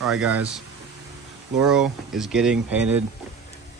Alright guys, Laurel is getting painted.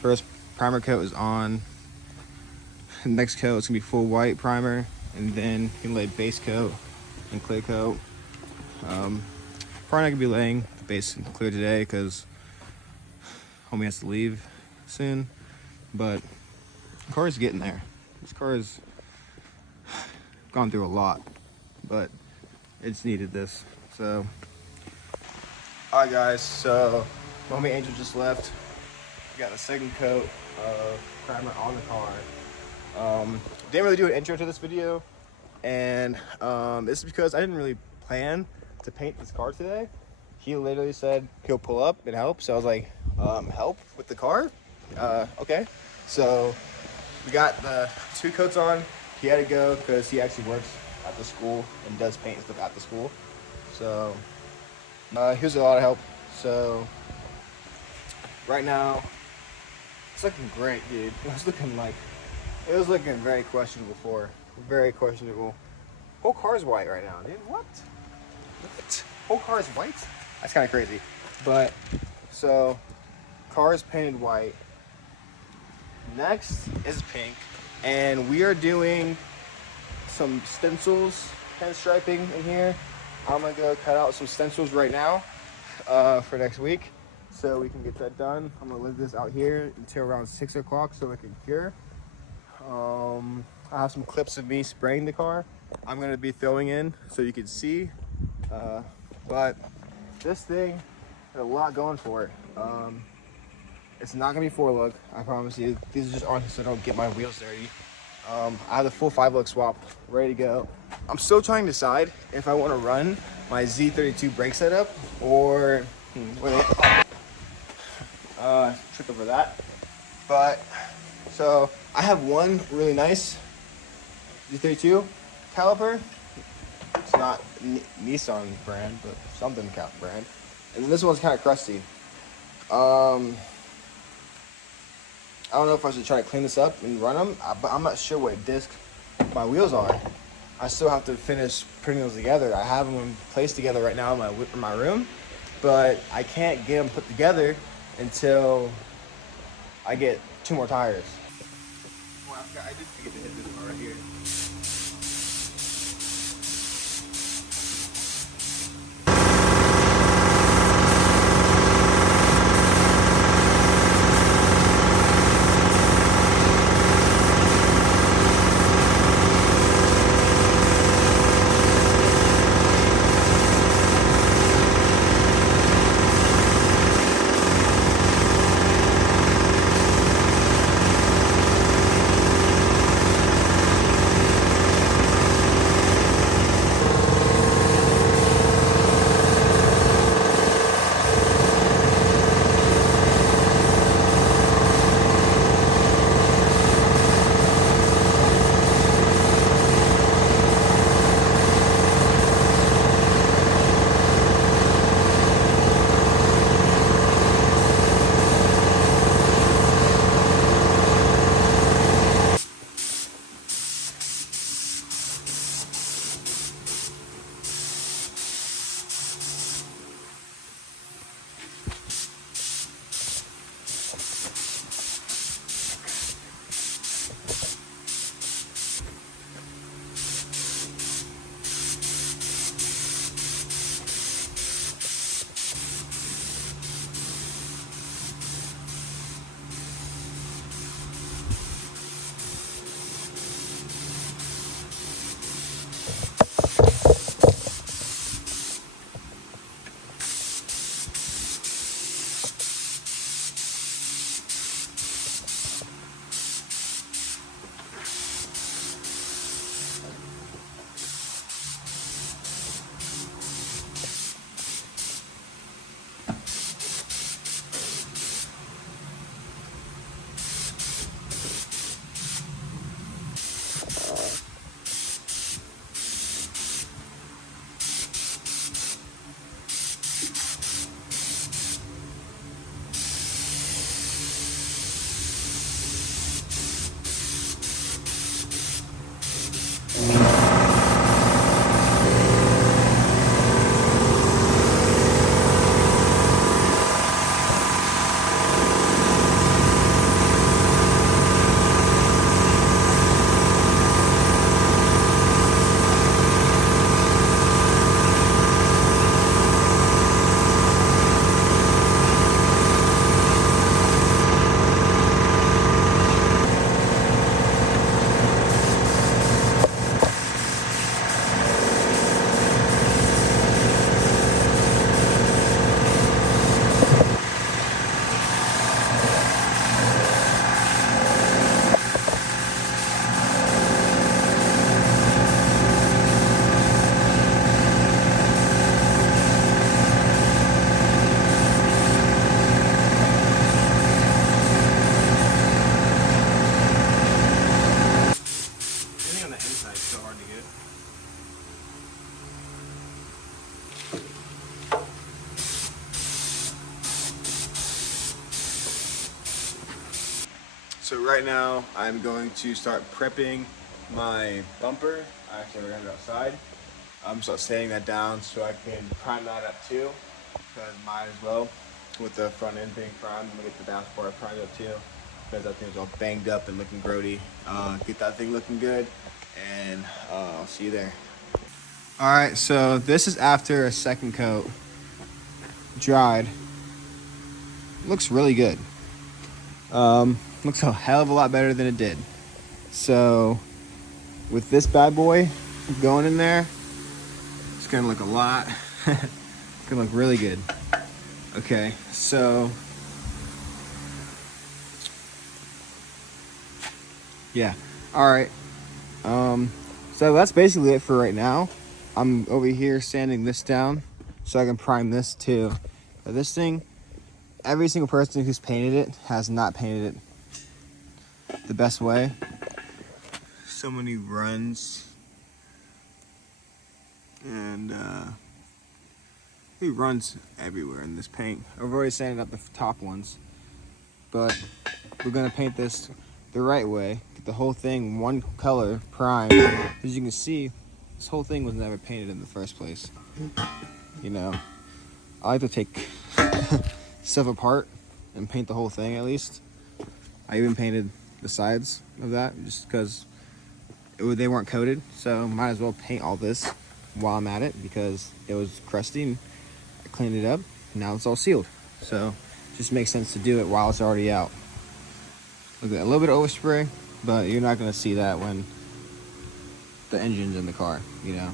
First primer coat is on. Next coat is gonna be full white primer, and then you can lay base coat and clear coat. Probably not gonna be laying the base and clear today because homie has to leave soon. But the car is getting there. This car has gone through a lot, but it's needed this. So, alright guys, so homie Angel just left. We got the second coat of primer on the car. Didn't really do an intro to this video, and this is because I didn't really plan to paint this car today. He literally said he'll pull up and help, so I was like, help with the car? Okay. So we got the two coats on. He had to go because he actually works at the school and does paint stuff at the school. So he was a lot of help. So right now it's looking great, dude. It was looking very questionable before. Very questionable. Whole car's white right now, dude. What? Whole car is white? That's kind of crazy. But so car is painted white. Next is pink, and we are doing some stencils and striping in here. I'm gonna go cut out some stencils right now for next week, so we can get that done. I'm gonna leave this out here until around 6 o'clock so it can cure. I have some clips of me spraying the car I'm gonna be throwing in so you can see, but this thing had a lot going for it. It's not gonna be 4-lug, I promise you. These are just on so I don't get my wheels dirty. I have the full 5-lug swap ready to go. I'm still trying to decide if I want to run my Z32 brake setup or trip over that. But so I have one really nice Z32 caliper. It's not Nissan brand, but something brand. And then this one's kind of crusty. I don't know if I should try to clean this up and run them, but I'm not sure what disc my wheels are. I still have to finish putting those together. I have them placed together right now in my room, but I can't get them put together until I get 2 more tires. Oh, I did forget to hit this one right here. So right now I'm going to start prepping my bumper. Actually, we're gonna go outside. I'm start sanding that down so I can prime that up too. Because might as well, with the front end being primed, I'm gonna get the dash part primed up too. Because that thing's all banged up and looking grody. Get that thing looking good, and I'll see you there. All right, so this is after a second coat dried. Looks really good. Looks a hell of a lot better than it did. So with this bad boy going in there, it's gonna look a lot. It's gonna look really good. Okay, so yeah, all right. So that's basically it for right now. I'm over here sanding this down so I can prime this too. But this thing, every single person who's painted it has not painted it the best way. So many runs, and he runs everywhere in this paint. I've already sanded up the top ones, but we're gonna paint this the right way. Get the whole thing one color prime. As you can see, this whole thing was never painted in the first place. You know, I like to take stuff apart and paint the whole thing at least. I even painted the sides of that just because they weren't coated, so might as well paint all this while I'm at it because it was crusty and I cleaned it up. Now it's all sealed, so it just makes sense to do it while it's already out. Look at that, a little bit of overspray, but you're not gonna see that when the engine's in the car, you know.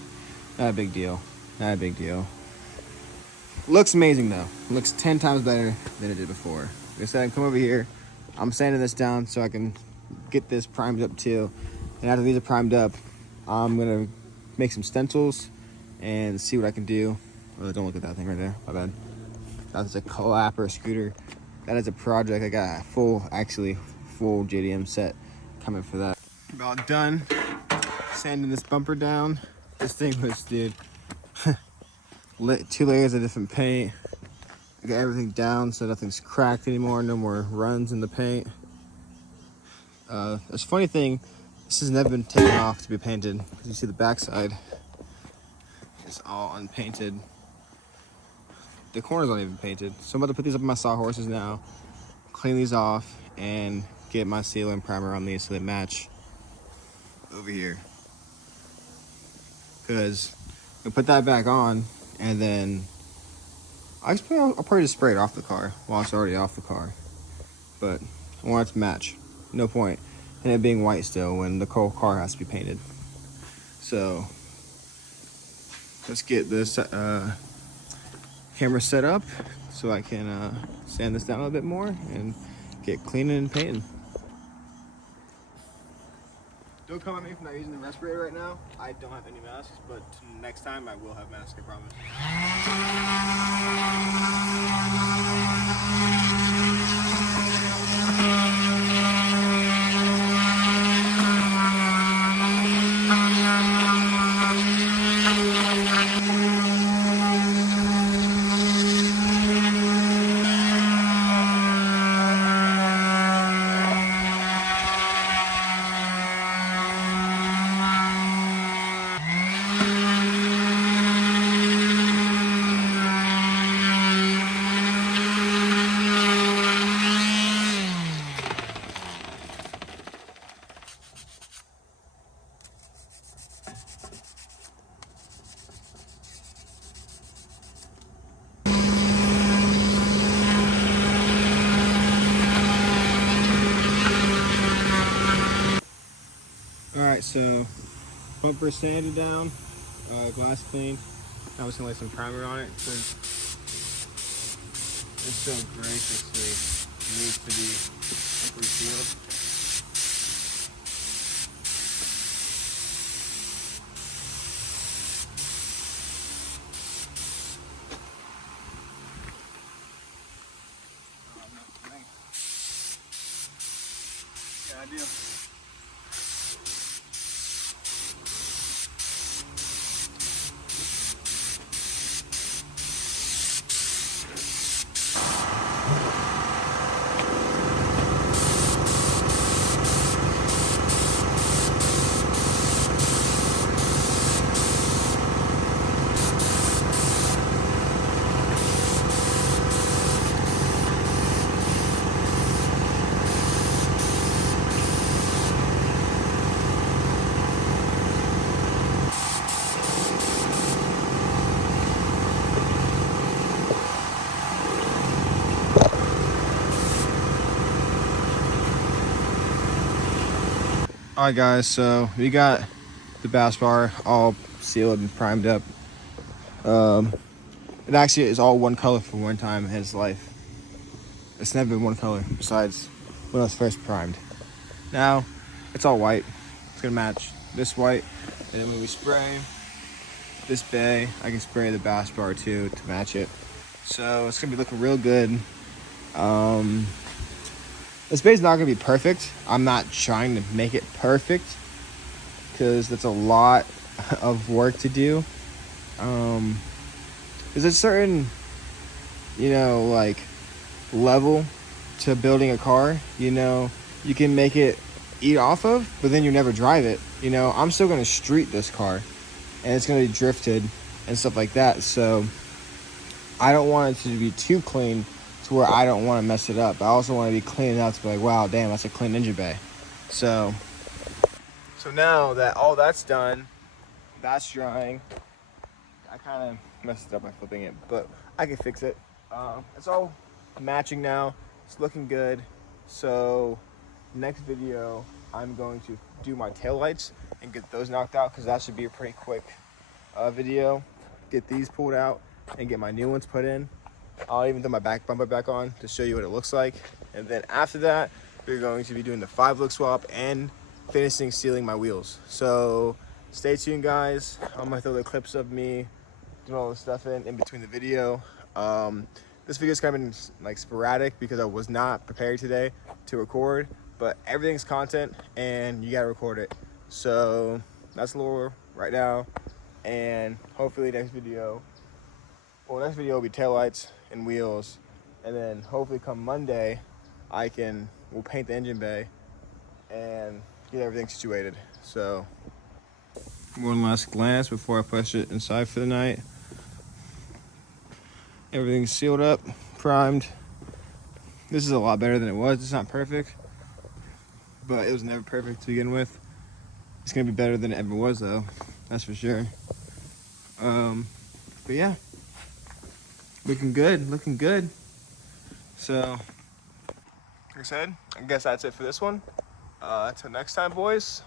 Not a big deal, not a big deal. Looks amazing though. Looks 10 times better than it did before. Like I said, come over here. I'm sanding this down so I can get this primed up too. And after these are primed up, I'm gonna make some stencils and see what I can do. Oh, don't look at that thing right there, my bad. That's a clapper scooter. That is a project. I got a full JDM set coming for that. About done sanding this bumper down. This thing was, dude, 2 layers of different paint. I got everything down so nothing's cracked anymore, no more runs in the paint. There's a funny thing, this has never been taken off to be painted. As you see, the backside is all unpainted. The corners aren't even painted. So I'm about to put these up on my sawhorses now, clean these off, and get my sealer and primer on these so they match over here. Because I'll put that back on, and then I'll probably just spray it off the car while it's already off the car. But I want it to match. No point in it being white still when the whole car has to be painted. So let's get this camera set up so I can sand this down a little bit more and get cleaning and painting. Don't come at me for not using the respirator right now. I don't have any masks, but next time I will have masks, I promise. Alright, so bumper sanded down, glass cleaned. I was gonna lay some primer on it because it so graciously needs to be resealed. Yeah, I do. Alright guys, so we got the bass bar all sealed and primed up. It actually is all one color for one time in its life. It's never been one color besides when it was first primed. Now it's all white. It's gonna match this white, and then when we spray this bay, I can spray the bass bar too to match it. So it's gonna be looking real good. This bay's not gonna be perfect. I'm not trying to make it perfect because that's a lot of work to do. There's a certain, like level to building a car. You can make it eat off of, but then you never drive it. I'm still gonna street this car, and it's gonna be drifted and stuff like that. So I don't want it to be too clean to where I don't want to mess it up. I also want to be clean enough to be like, wow, damn, that's a clean engine bay. So now that all that's done, that's drying. I kind of messed it up by flipping it, but I can fix it. It's all matching now. It's looking good. So next video, I'm going to do my taillights and get those knocked out, because that should be a pretty quick video. Get these pulled out and get my new ones put in. I'll even throw my back bumper back on to show you what it looks like. And then after that, we're going to be doing the 5-look swap and finishing sealing my wheels. So stay tuned, guys. I'm gonna throw the clips of me doing all this stuff in between the video. This video's kind of been like sporadic because I was not prepared today to record, but everything's content and you gotta record it. So that's Laurel right now, and hopefully next video will be taillights and wheels, and then hopefully come Monday we'll paint the engine bay and get everything situated. So one last glance before I push it inside for the night. Everything's sealed up, primed. This is a lot better than it was. It's not perfect, but it was never perfect to begin with. It's gonna be better than it ever was though, that's for sure. But yeah, looking good. So like I said, I guess that's it for this one. Until next time, boys.